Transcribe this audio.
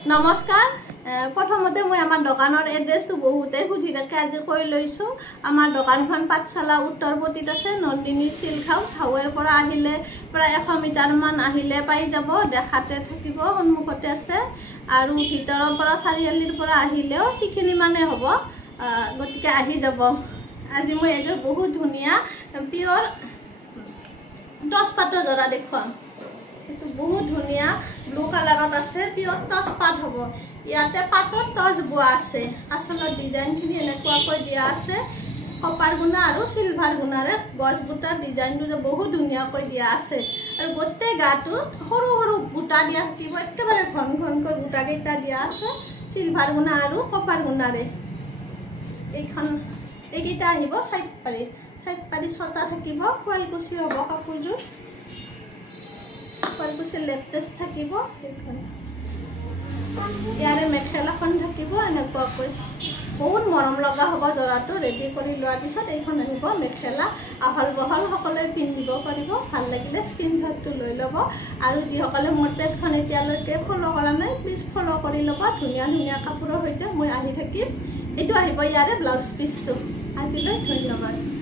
নমস্কাৰ প্ৰথমতে মই আমাৰ দোকানৰ এড্ৰেছটো বহুতে সুধি থাকে আজি কৈ লৈছো আমাৰ দোকানখন পাঠশালা উত্তৰপটিত আছে নন্দিনী সিল্ক হাউস হাউৰ পৰা আহিলে প্ৰায় 100 মিটাৰ মান আহিলে পাই যাব দেখাতে থাকিব সন্মুখতে আছে আৰু ভিতৰৰ পৰা চাৰিআলিৰ পৰা আহিলেও সিখিনি মানে হ'ব গতিকে আহি যাব আজি মই এযোৰ বহুত ধুনিয়া পিওৰ টচ পাটৰ জৰা দেখুৱাম এটো বহুত ধুনিয়া ব্লু কালাৰত আছে পিওৰ টচ পাট হ'ব ইয়াতে পাটৰ টচ বোৱা আছে আসলৰ ডিজাইনখিনি এনেকুৱাকৈ দিয়া আছে কপাৰ গুণা আৰু সিলভাৰ গুণাৰে গছ বুটাৰ ডিজাইনটো যে বহুত ধুনিয়াকৈ দিয়া আছে আৰু গোটেই গাটো সৰু সৰু বুটা দিয়া থাকিব একেবাৰে ঘন ঘনকৈ বুটা কেইটা দিয়া আছে সিলভাৰ গুণা আৰু কপাৰ গুণাৰে এইখন এইকেইটা আহিব সাইড পাৰি ছটা থাকিব শুৱালকুছি হ'ব কাপোৰযোৰ শুৱালকুছি লেটেষ্ট থাকিব এইখন ইয়াৰে মেখেলাখন থাকিব এনেকুৱাকৈ বহুত মৰম লগা হ'ব জৰাটো ৰেডি কৰি লোৱাৰ পিছত এইখন আহিব মেখেলা আহল বহল সকলোৱে পিন্ধিব পাৰিব ভাল লাগিলে স্ক্ৰীনশ্বটটো লৈ ল'ব আৰু যিসকলে মোৰ পেজখন এতিয়ালৈকে ফলো কৰা নাই প্লিজ ফলো কৰি ল'ব ধুনীয়া ধুনীয়া কাপোৰৰ সৈতে মই আহি থাকিম এইটো আহিব ইয়াৰে ব্লাউজ পিচটো আজিলৈ ধন্যবাদ